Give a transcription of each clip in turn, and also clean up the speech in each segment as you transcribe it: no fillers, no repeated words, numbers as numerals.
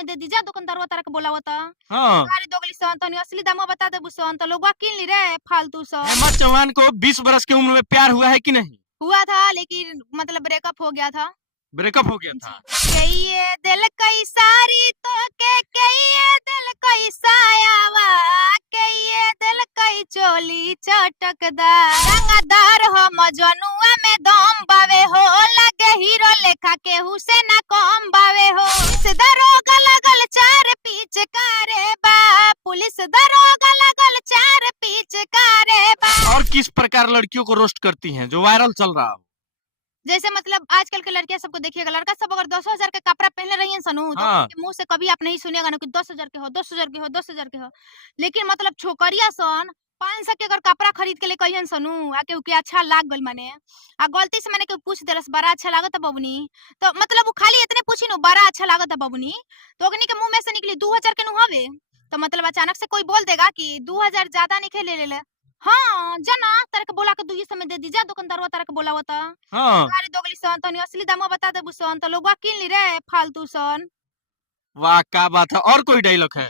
में दे दीजा दुकानदारवा तारा के बोलावता। हाँ। गाड़ी दोगली सन तनी असली दामवा बता देबू सन तो लोगवा किन ली रे फालतू सन। हेमंत चौहान को 20 बरस की उम्र में प्यार हुआ है कि नहीं? हुआ था लेकिन मतलब ब्रेकअप हो गया था। ब्रेकअप हो गया था। कइये दिल कई सारी तो के कइये दिल कई सायावा कइये दिल कई चोली चटकदार रंगदार हो मजनुआ में दम बावे हो लगे हीरो लेखा के हुसैन कम बावे हो पुलिस दरोगा लगल चार पीछ कारे बा पुलिस दरोगा लगल चार पीछ कारे बा। और किस प्रकार लड़कियों को रोस्ट करती हैं जो वायरल चल रहा हो? जैसे मतलब आजकल के लड़कियां सबको देखिएगा लड़का सब अगर 10,000 के कपड़ा पहने रही हैं सनू तो हाँ। उनके मुंह से कभी आप नहीं सुनिएगा ना कि 10,000 के हो 10,000 के हो 10,000 के हो। लेकिन मतलब छोकरिया सन 500 के अगर कपड़ा खरीद के ले कहियन सनू आके उके अच्छा लाग गल माने आ गलती से मैंने के पूछ देलस बड़ा अच्छा लागत है बबुनी तो मतलब वो खाली इतने पूछी नु बड़ा अच्छा लागत है बबुनी तो अग्नि के मुंह में से निकली 2,000 के नु हवे तो मतलब अचानक से कोई बोल देगा कि 2,000 ज्यादा नहीं ले। हाँ जना तारा के बोला के 200 में दे दीजा दुकानदारवा तारा के बोलावता। हाँ। गाड़ी दोगली सन तनी असली दामवा बता देबू सन तो लोगवा किन ली रे फालतू सन। वाह क्या बात है। और कोई डायलॉग है?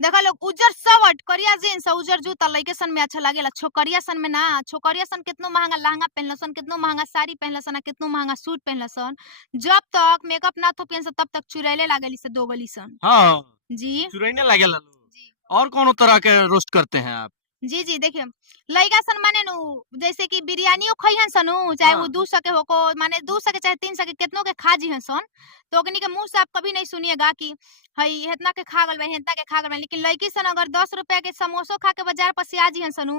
देखा लोग उजर शर्ट करिया जींस उजर जूता लइके सन में अच्छा लागेला छोकरिया सन में ना छोकरिया सन कितनो महंगा लहंगा पहनलसन कितनो महंगा साड़ी पहनलसन कितनो महंगा सूट पहनलसन जब तक मेकअप ना थोपियन से तब तक चुड़ैले लागेली से दोगली सन। हाँ। जी चुराइने लागेला लोग। जी और कौन तरह के रोस्ट करते हैं आप? जी जी देखिए लइका सन माने नु जैसे कि बिरयानियो खइहन सनु चाहे वो हाँ। 200 के होको माने 200 के चाहे 300 के कितनों के खा जी हन सन तो ओकनी के मुंह से आप कभी नहीं सुनिएगा कि हई इतना के खा गल बा इतना के खा गल बा लेकिन लड़की सन अगर 10 रुपया के समोसो खा के बाजार पर से आ जी हन सनु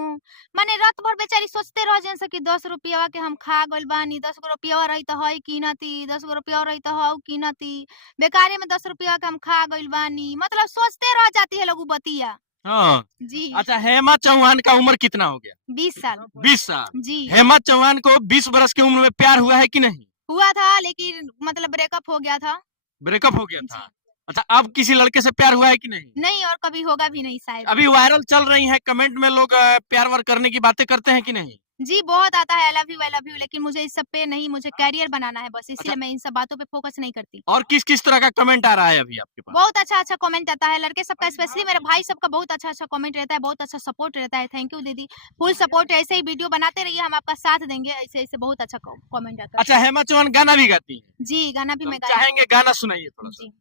माने रात भर बेचारी सोचते रह जन से कि 10 रुपया के हम खा गल बानी 10 रुपया रही तो हई कीनती 10 रुपया रही तो हऊ कीनती बेकारे में 10 रुपया के हम खा गइल बानी मतलब सोचते रह जाती है लोग उ बतिया। हाँ। जी अच्छा हेमंत चौहान का उम्र कितना हो गया? 20 साल 20 साल। जी हेमंत चौहान को 20 बरस की उम्र में प्यार हुआ है कि नहीं? हुआ था लेकिन मतलब ब्रेकअप हो गया था। ब्रेकअप हो गया जी था। अच्छा अब किसी लड़के से प्यार हुआ है कि नहीं? नहीं और कभी होगा भी नहीं शायद। अभी वायरल चल रही है कमेंट में लोग प्यार वार करने की बातें करते हैं कि नहीं? जी बहुत आता है आई लव यू लेकिन मुझे इस सब पे नहीं मुझे कैरियर बनाना है बस अच्छा। इसलिए मैं इन सब बातों पे फोकस नहीं करती। और किस किस तरह का कमेंट आ रहा है अभी आपके पास? बहुत अच्छा कमेंट आता है लड़के सबका स्पेशली मेरे भाई सबका बहुत अच्छा कमेंट रहता है बहुत अच्छा सपोर्ट रहता है। थैंक यू दीदी फुल सपोर्ट ऐसे ही वीडियो बनाते रहिए हम आपका साथ देंगे ऐसे ऐसे बहुत अच्छा कमेंट आता है। अच्छा हेमंत चौहान गाना भी गाती है? जी गाना भी तो मैं चाहेंगे गाना सुनाइए थोड़ा सा। जी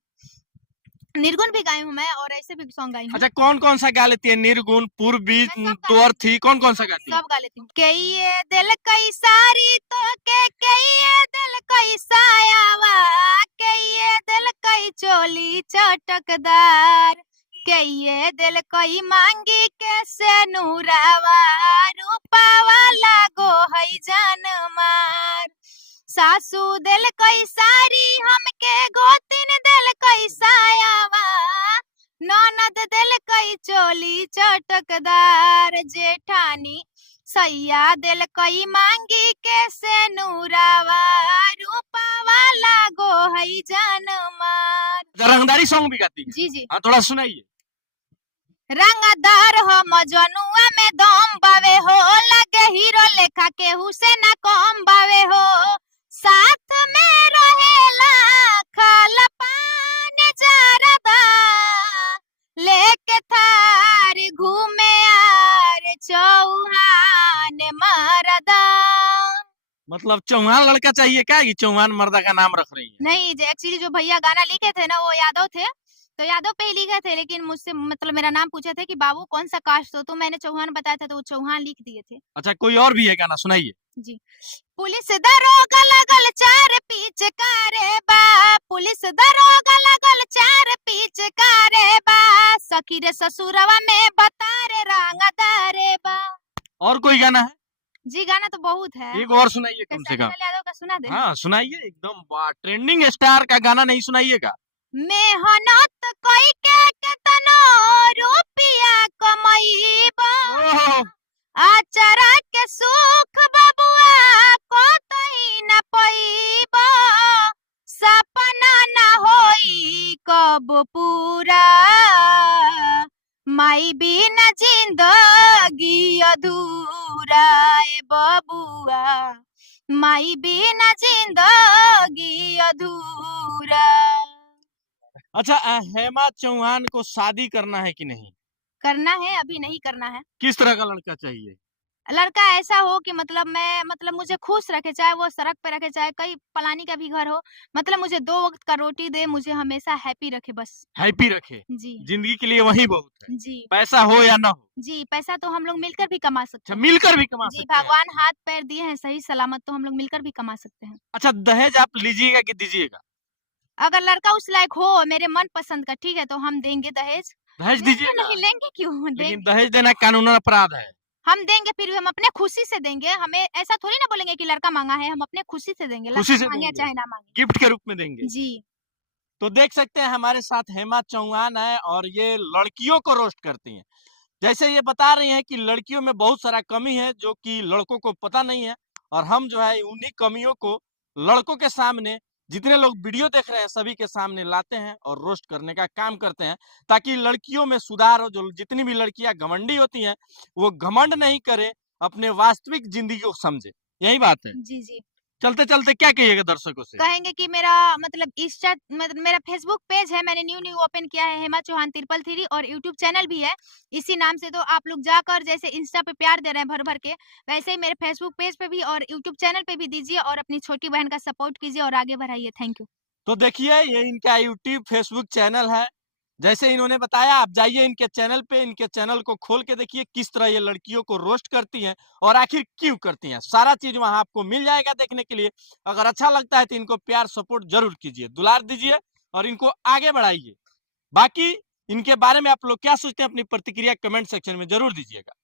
निर्गुण भी गाई हूँ मैं और ऐसे भी सॉन्ग गाई हूँ। अच्छा कौन कौन सा गा लेती है? निर्गुण, पूर्वी, मैं सब गा तोर थी, कौन कौन सा गाती है? सब गा लेती हूँ। कइये दिल कई सारी तो के कइये दिल कई सायावा कइये दिल कई चोली चटकदार कइये दिल कई मांगी के से नूरावा रूपावा लागो हई जान मार सासू दिल कई सारी हमके गोतिन दिल कई सायावा ननद दिल कई चोली चटकदार जेठानी सैया दिल कई मांगी के से नूरावा रूपावा लागो हई जान मार। अच्छा, रंगदारी सॉन्ग भी गाती है? जी जी हाँ थोड़ा सुनाइए। रंगदार हो मजनुआ में दम बावे हो लगे हीरो लेखा के हुसैन कम बावे हो साथ में रहेला खाल पान जारदा लेके थार घूमे आर चौहान मरदा। मतलब चौहान लड़का चाहिए क्या कि चौहान मर्दा का नाम रख रही है? नहीं एक्चुअली जो भैया गाना लिखे थे ना वो यादव थे तो यादव पे ही लिखे थे लेकिन मुझसे मतलब मेरा नाम पूछे थे कि बाबू कौन सा कास्ट हो तो मैंने चौहान बताया था तो वो चौहान लिख दिए थे। अच्छा कोई और भी है गाना सुनाइए। जी पुलिस दरोगा लगल चार पीछ कारे बा पुलिस दरोगा लगल चार पीछ कारे बा सखी रे ससुरवा में बता रे रंगदारे बा। और कोई गाना है? जी गाना तो बहुत है एक और सुनाइए कम से कम। यादव का सुना दे। हाँ सुनाइए एकदम ट्रेंडिंग स्टार का गाना नहीं सुनाइएगा? मेहनत कोई के केतनो रुपया कमाईबा ओहो। आचरा के सुख बबुआ को तई न पईबा सपना न होई कब पूरा माई बिना जिंदगी अधूरा ए बबुआ माई बिना जिंदगी अधूरा। अच्छा, हेमा चौहान को शादी करना है कि नहीं? करना है, अभी नहीं करना है। किस तरह का लड़का चाहिए? लड़का ऐसा हो कि मतलब मुझे खुश रखे, चाहे वो सड़क पे रखे, चाहे कहीं पलानी का भी घर हो, मतलब मुझे 2 वक़्त का रोटी दे, मुझे हमेशा हैप्पी रखे बस। हैप्पी रखे, जी, जिंदगी के लिए वही बहुत है। जी, पैसा हो या ना हो, जी, पैसा तो हम लोग मिलकर भी कमा अच्छा सकते हैं। मिलकर भी कमा जी, सकते हैं। भगवान हाथ-पैर दिए हैं सही सलामत तो हम लोग मिलकर भी कमा सकते हैं। अच्छा, दहेज आप लीजिएगा कि दीजिएगा? अगर लड़का उस लायक हो मेरे मन पसंद का, ठीक है, तो हम देंगे दहेज। दहेज देंगे दीजिएगा? नहीं, लेंगे क्यों? लेकिन देंगे। दहेज देना कानूनन अपराध है। हम देंगे फिर भी हम अपने खुशी से देंगे, हमें ऐसा थोड़ी ना बोलेंगे कि लड़का माँगा है, हम अपने खुशी से देंगे, खुशी लड़का से माँगे या देंगे, चाहे ना माँगे। गिफ्ट के रूप में देंगे। जी। तो देख सकते हैं हमारे साथ हेमा चौहान है और ये लड़कियों को रोस्ट करती हैं। जैसे ये बता रही हैं कि लड़कियों में बहुत सारा कमी है जो कि लड़कों को पता नहीं है, और हम जो है उन्हीं कमियों को लड़कों के सामने, जितने लोग वीडियो देख रहे हैं सभी के सामने लाते हैं और रोस्ट करने का काम करते हैं, ताकि लड़कियों में सुधार हो। जो जितनी भी लड़कियां घमंडी होती हैं वो घमंड नहीं करे, अपने वास्तविक जिंदगी को समझे। यही बात है। जी, जी। चलते चलते क्या कहिएगा दर्शकों से? कहेंगे कि मेरा मतलब इंस्टा मतलब मेरा फेसबुक पेज है, मैंने न्यू ओपन किया है हेमा चौहान 333 और यूट्यूब चैनल भी है इसी नाम से। तो आप लोग जाकर जैसे इंस्टा पे प्यार दे रहे हैं भर-भर के, वैसे ही मेरे फेसबुक पेज पे भी और यूट्यूब चैनल पे भी दीजिए और अपनी छोटी बहन का सपोर्ट कीजिए और आगे बढ़ाइए। Thank you. तो देखिए ये इनका यूट्यूब फेसबुक चैनल है। जैसे इन्होंने बताया, आप जाइए इनके चैनल पे, इनके चैनल को खोल के देखिए किस तरह ये लड़कियों को रोस्ट करती हैं और आखिर क्यों करती हैं। सारा चीज वहां आपको मिल जाएगा देखने के लिए। अगर अच्छा लगता है तो इनको प्यार सपोर्ट जरूर कीजिए, दुलार दीजिए और इनको आगे बढ़ाइए। बाकी इनके बारे में आप लोग क्या सोचते हैं, अपनी प्रतिक्रिया कमेंट सेक्शन में जरूर दीजिएगा।